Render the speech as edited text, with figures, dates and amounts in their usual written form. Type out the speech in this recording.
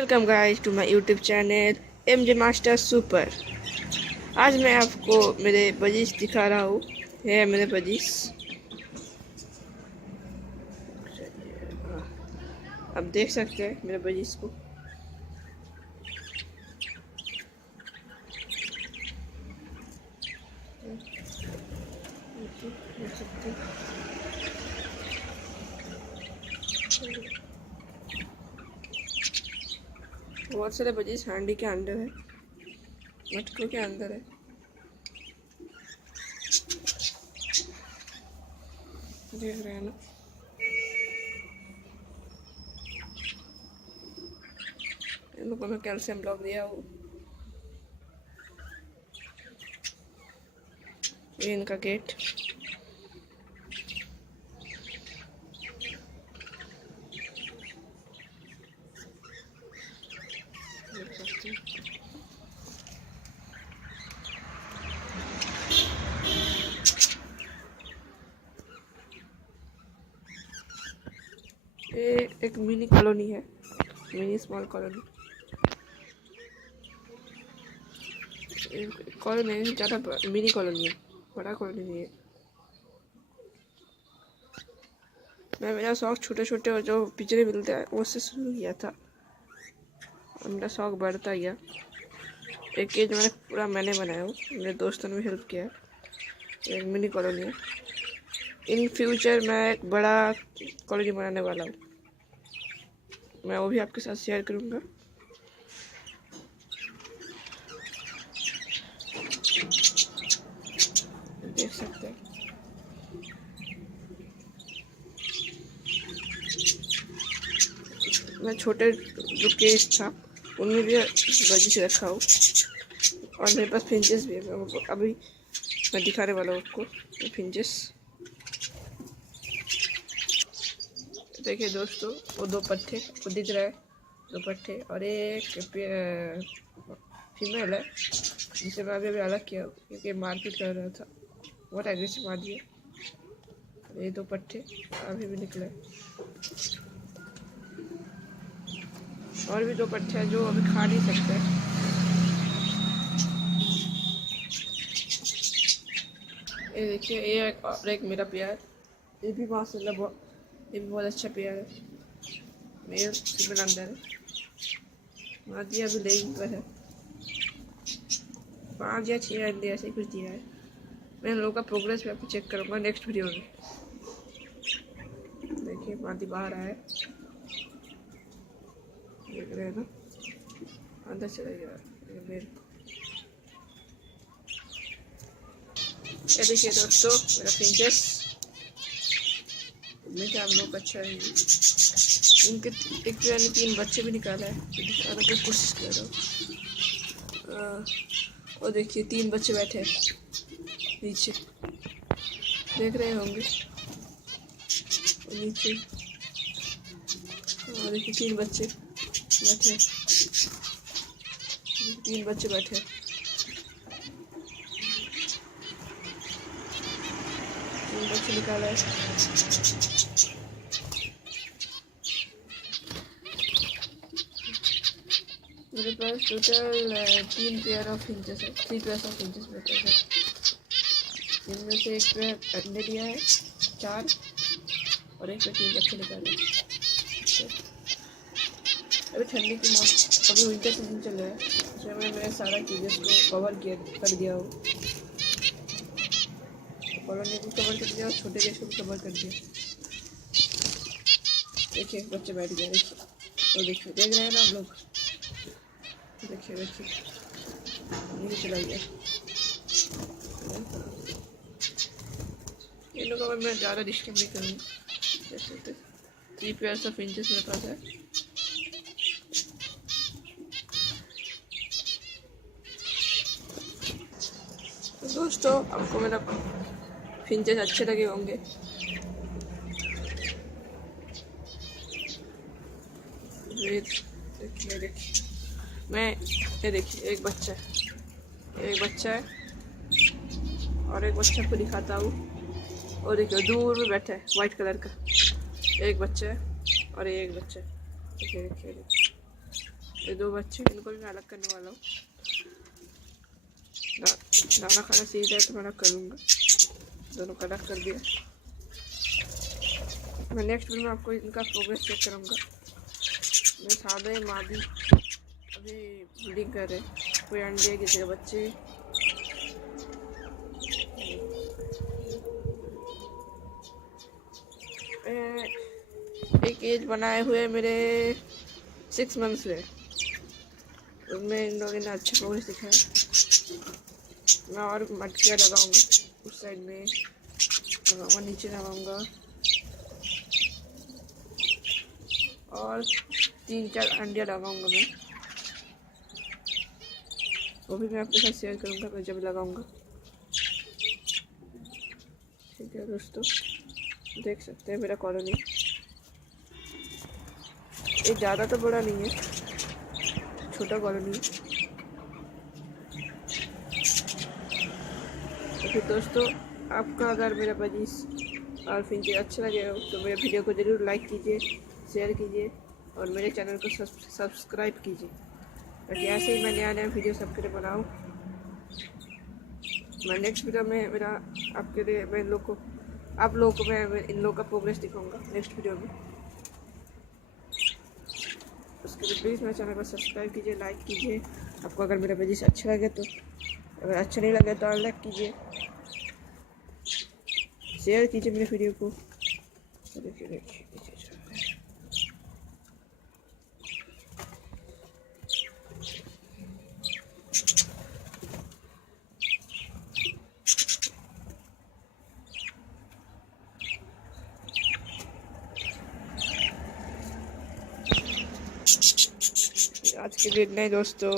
Welcome guys to my YouTube channel MJ master super. आज मैं आपको मेरे बजीज दिखा रहा हूँ। ये मेरे बजीज, आप देख सकते हैं मेरे बजीज को। देख सकते हैं। बहुत सारे बजीज हांडी के अंदर है, मटकों के अंदर है। देख रहे हैं ना, इन लोगों में कैल्शियम ब्लॉक दिया हो। ये इनका गेट, देख सकते हैं। ये एक मिनी कॉलोनी है, मिनी स्मॉल कॉलोनी। कॉलोनी नहीं, ज़्यादा मिनी कॉलोनी है, बड़ा कॉलोनी नहीं है। मैं मेरा शौक छोटे छोटे जो पिक्चरें मिलते हैं उससे शुरू किया था, और मेरा शौक बढ़ता गया। एक एज मैंने पूरा मैंने बनाया हूँ, मेरे दोस्तों ने भी हेल्प किया है। एक मिनी कॉलोनी है। इन फ्यूचर मैं एक बड़ा कॉलोनी बनाने वाला हूँ, मैं वो भी आपके साथ शेयर करूँगा। देख सकते हैं। मैं छोटे जो केस था उनमें भी बजी से रखा हूँ, और मेरे पास फिंचेस भी है। अभी मैं दिखाने वाला हूँ आपको फिंचेस। देखिए दोस्तों, वो दो पट्टे वो दिख रहा है, दो पट्टे, और एक फीमेल है जिसे मैं अभी अलग किया क्योंकि मारपीट कर रहा था, बहुत एग्रेसिव मार दिया। ये दो पट्टे अभी भी निकले, और भी दो पट्टे हैं जो अभी खा नहीं सकते। ये देखिए, ये और एक मेरा प्यार, ये भी माशाल्लाह ये भी बहुत अच्छा प्यार है। मेल फीमेल अंदर है, मादी अभी लेकिन पर है। 5 या 6 अंडे ऐसे कुछ दिया है। मैं लोगों का प्रोग्रेस भी आपको चेक करूँगा नेक्स्ट वीडियो में। देखिए मादी बाहर आया, देख रहे हैं ना, अंदर चला गया मेल। ये देखिए दोस्तों मेरा फिंचेस, उम्मीद है आप लोग अच्छा है। इनके एक पेड़ ने 3 बच्चे भी निकाला है, दिखाने की कोशिश कर रहा हूँ। और देखिए 3 बच्चे बैठे हैं नीचे, देख रहे होंगे नीचे। और देखिए 3 बच्चे बैठे, 3 बच्चे बैठे, 3 बच्चे निकाला है। मेरे पास टोटल 3 पेयर ऑफ फिंचेस है, 3 पेयर ऑफ फिंचेस मेरे पास है। इनमें से एक पेयर अंडे दिया है 4, और एक पे 3 बच्चे निकाले। अभी ठंडी की मौसम, अभी विंटर सीजन चल रहा है, इसमें मैंने सारा चीज़ें को कवर कर दिया हो। कॉलोनी को कवर कर दिया और छोटे केस को कवर कर दिया। देखिए बच्चे बैठ गए, देखिए तो देखिए, देख रहे हैं ना आप लोग, देखिए देखिए नीचे चला गया। इन लोगों को मैं ज़्यादा डिस्टर्ब नहीं करूँगी। जैसे 3 पेयर्स ऑफ फिंचेस मेरे पास है। तो दोस्तों आपको मेरा फिंचेस अच्छे लगे होंगे। देखिए देखिए मैं, ये देखिए एक बच्चा है, और एक बच्चा को दिखाता हूँ। और देखिए दूर में बैठा है वाइट कलर का, एक बच्चा है और एक बच्चा है। देखिए देखिए देखिए ये 2 बच्चे, इनको भी मैं अलग करने वाला हूँ। दाना खाना सीख जाए तो मैं अलग कर लूँगा। दोनों का अलग कर दिया। मैं नेक्स्ट वीडियो में आपको इनका प्रोग्रेस चेक करूँगा। मेरे सादे माँ भी अभी ब्रीडिंग कर रहे, कोई अंडे किसी के बच्चे। एक एज बनाए हुए मेरे 6 मंथ्स हुए, उनमें इन लोगों ने अच्छा प्रोग्रेस दिखाया। मैं और मटकियाँ लगाऊंगा, उस साइड में लगाऊंगा, नीचे लगाऊंगा, और 3-4 अंडे लगाऊंगा मैं। वो भी मैं आपके साथ शेयर करूंगा मैं जब लगाऊंगा। ठीक है दोस्तों, देख सकते हैं मेरा कॉलोनी। ये ज़्यादा तो बड़ा नहीं है, छोटा कॉलोनी है। तो फिर दोस्तों, आपका अगर मेरा बजीज और फिंचेस अच्छा लगे हो तो मेरे वीडियो को ज़रूर लाइक कीजिए, शेयर कीजिए और मेरे चैनल को सब्सक्राइब कीजिए, ताकि ऐसे ही मैं नया वीडियो सबके लिए बनाऊँ। मैं नेक्स्ट वीडियो में मेरा आपके लिए मैं आप लोगों को मैं इन लोगों का प्रोग्रेस दिखाऊंगा नेक्स्ट वीडियो में। उसके लिए प्लीज़ मेरे चैनल को सब्सक्राइब कीजिए, लाइक कीजिए। आपको अगर मेरा वीडियो अच्छा लगे तो, अगर अच्छा नहीं लगे तो अनलाइक कीजिए, शेयर कीजिए मेरे वीडियो को। देखिए आज के लिए नहीं दोस्तों।